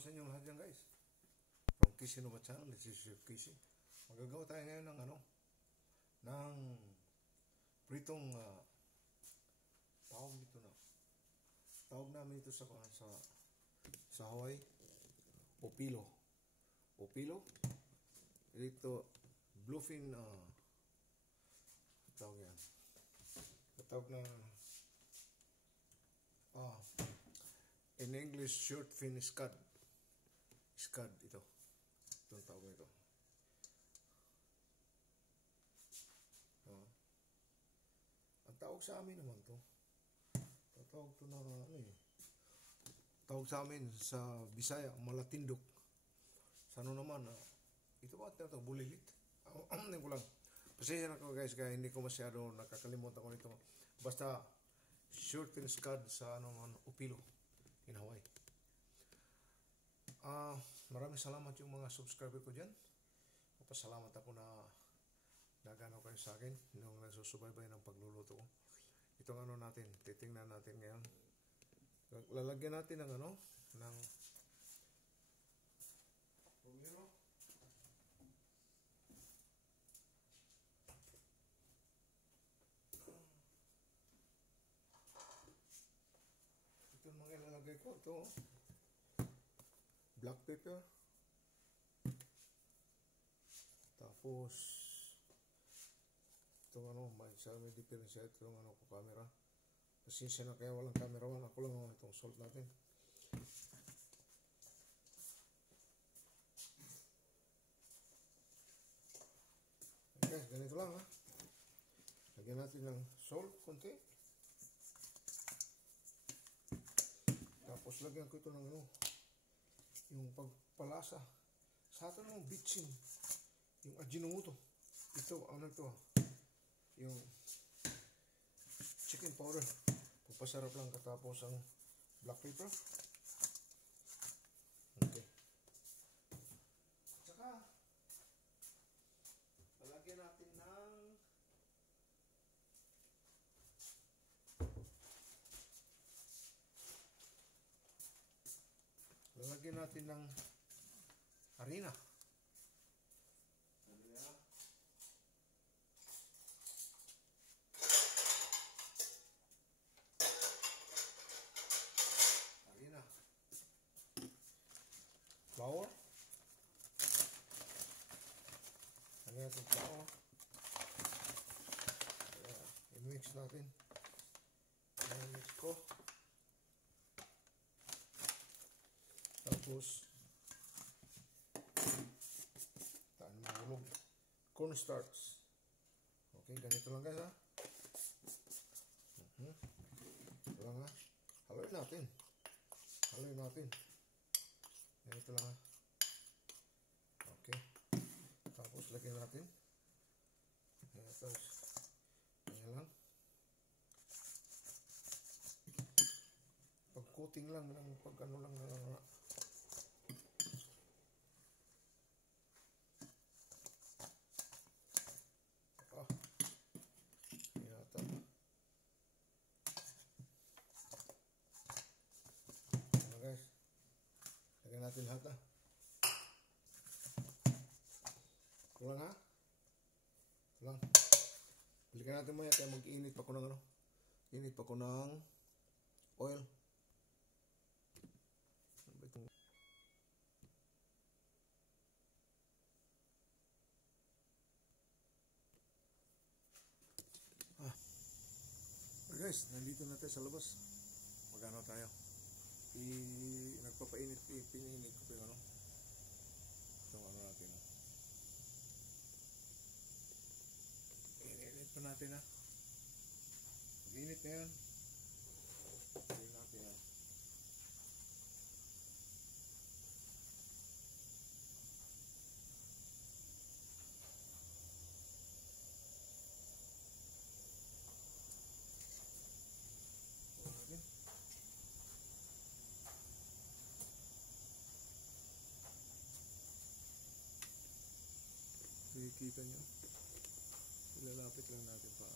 sa inyong lahat dyan guys. From Casey Nova Channel, this is Chef Casey. Magagawa tayo ngayon ng ng pritong tawag namin ito sa Hawaii, opilo. Ito, bluefin, tawag yan. Tawag na, in English, short fin scad. Scad ito. Itong tawag nito. Ang tawag sa amin naman to. Tawag to na tawag sa amin sa Bisaya, malatindok. Sa naman, ito ba ito, bulilit? Hindi ko lang. Pasensya na ko guys, kaya hindi ko masyado nakakalimutan ko nito. Basta short fin scad sa opilo in Hawaii. Maraming salamat yung mga subscriber ko dyan. Pasalamat ako na nagano kayo sa akin nung nagsusubaybay ng pagluluto ko. Itong natin, titingnan natin ngayon. Lalagyan natin ng ng pumiro. Ito mga ilalagay ko. Ito black pepper, tapos itong may diferensya itong ko camera. Pasensya na kaya walang camera man, ako lang itong salt natin. Okay, ganito lang lagyan natin ng salt konti, tapos lagyan ko ito ng yung pagpalasa sa atin ng bitchin, yung Ajinomoto. Ito, ito, yung chicken powder. Pagpasarap lang katapos ang black pepper. Okay. Tsaka, lalagyan natin ng harina. Flour. Harina natin flour. I-mix natin. I-mix ko. Tapos mahulog cornstarch. Okay, ganito lang guys ito lang haluin natin ganito lang okay, tapos lagyan natin tapos ganyan lang, pag-coating lang ng lang guys, lagyan natin lahat kulang kulang, balikan natin maya kaya mag-init pa ko ng oil. Guys, nandito na tayo sa labas. Magano tayo? Nagpapainit, piniinit ko pa yung itong natin. Init pa natin Pag-init na yan. Pag-init natin yan. Kita nyo, ilalapit lang natin pa.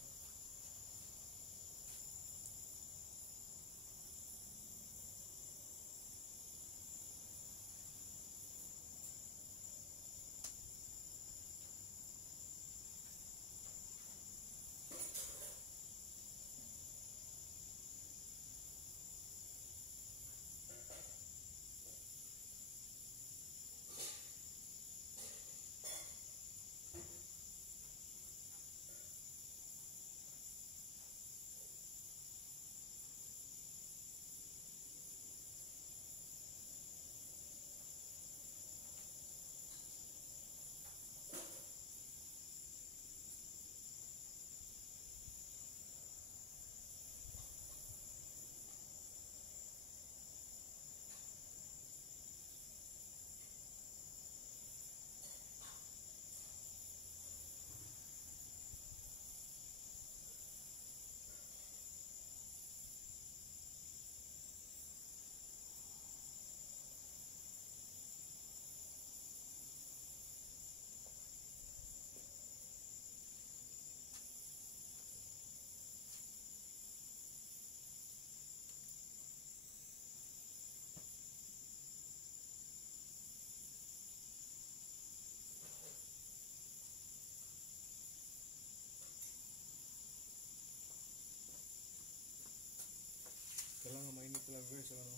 guys, ano,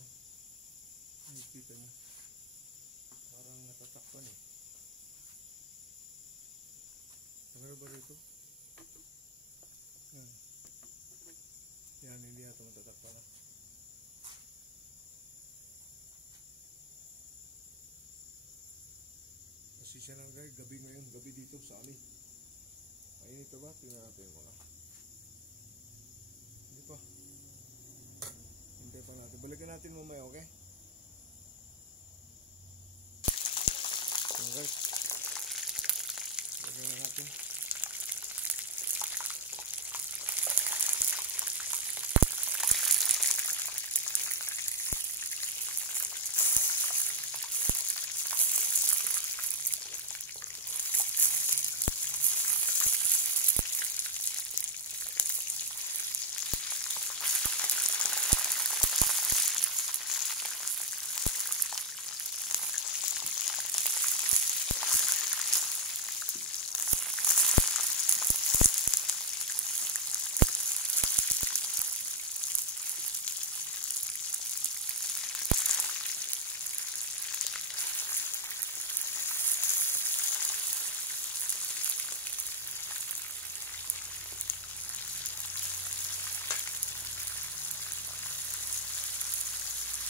nakikita nyo, parang natatakpan eh. Ano ba rito? Yan. Yan, hindi ito matatakpan na. Kasi siya lang guys, gabi ngayon, gabi dito sa amin. Mainit ba? Tingnan natin mo na. Hindi pa. Hintay pa natin. Balikan natin mamaya, okay? So guys, balikan na natin.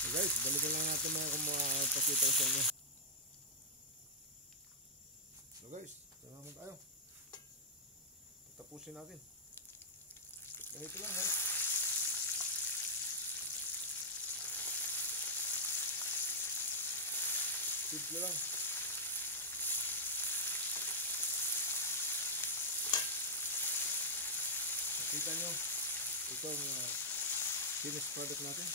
So guys, balikan lang natin mga kung makapakita ko sa inyo. So guys, ito naman tayo. Tapusin natin. Ganito lang guys. Simple lang. Nakita nyo itong finished product natin.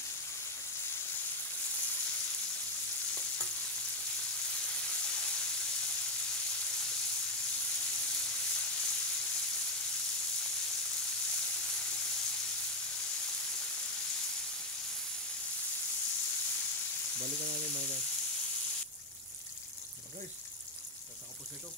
Balikan natin mga guys. Mga guys, tatapos ito.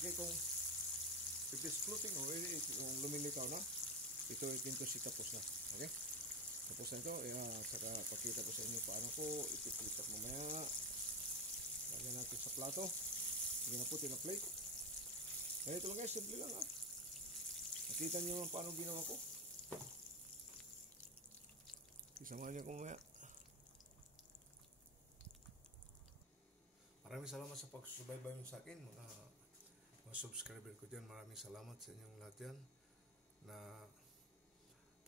Okay, kung if it's floating already, kung lumilitaw na, ito si tapos na. Okay? Tapos na ito, saka pakita ko sa inyo paano ko ipipilipat mamaya. Lagyan natin sa plato. Hindi na puti na plate. Ganito lang guys, simple lang ha. Nakita nyo naman paano ginawa ko. Isamahan niyo ko mamaya. Maraming salamat sa pagsusubaybay nyo sa akin. Mga subscriber ko dyan, maraming salamat sa inyong lahat dyan na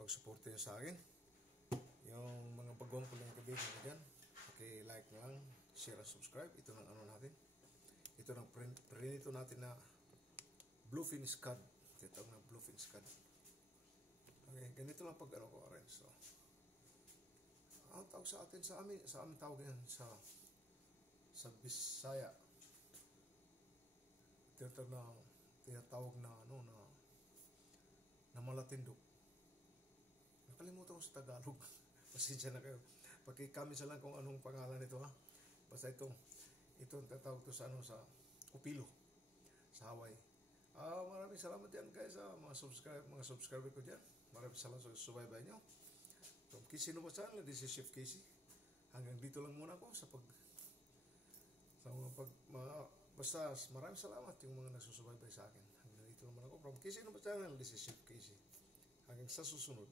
pagsuporte nyo sa akin. Yung mga bagong ko lang video ko dyan, like na lang, share and subscribe. Ito ng ano natin. Ito ng prinito natin na bluefin scud. Ito na bluefin scud. Okay, ganito lang pag ano ko arrange. So, ang tawag sa atin sa amin tawag yan sa Bisaya. Tinatawag na ano na malatindog. Nakalimutan ko sa Tagalog. Pasensya na kayo. Pakikami sa lang kung anong pangalan nito ha. Basta ito tatawag to sa sa Upilo sa Hawaii. Maraming salamat yan guys mga subscriber ko dyan. Maraming salamat sa subaybay nyo. From Casey Nova Channel, this is Chef Casey. Hanggang dito lang muna ako basta maraming salamat yung mga nagsusubaybay sa akin. Hanggang dito lang muna ako from Casey Nova Channel, this is Chef Casey. Hanggang sa susunod.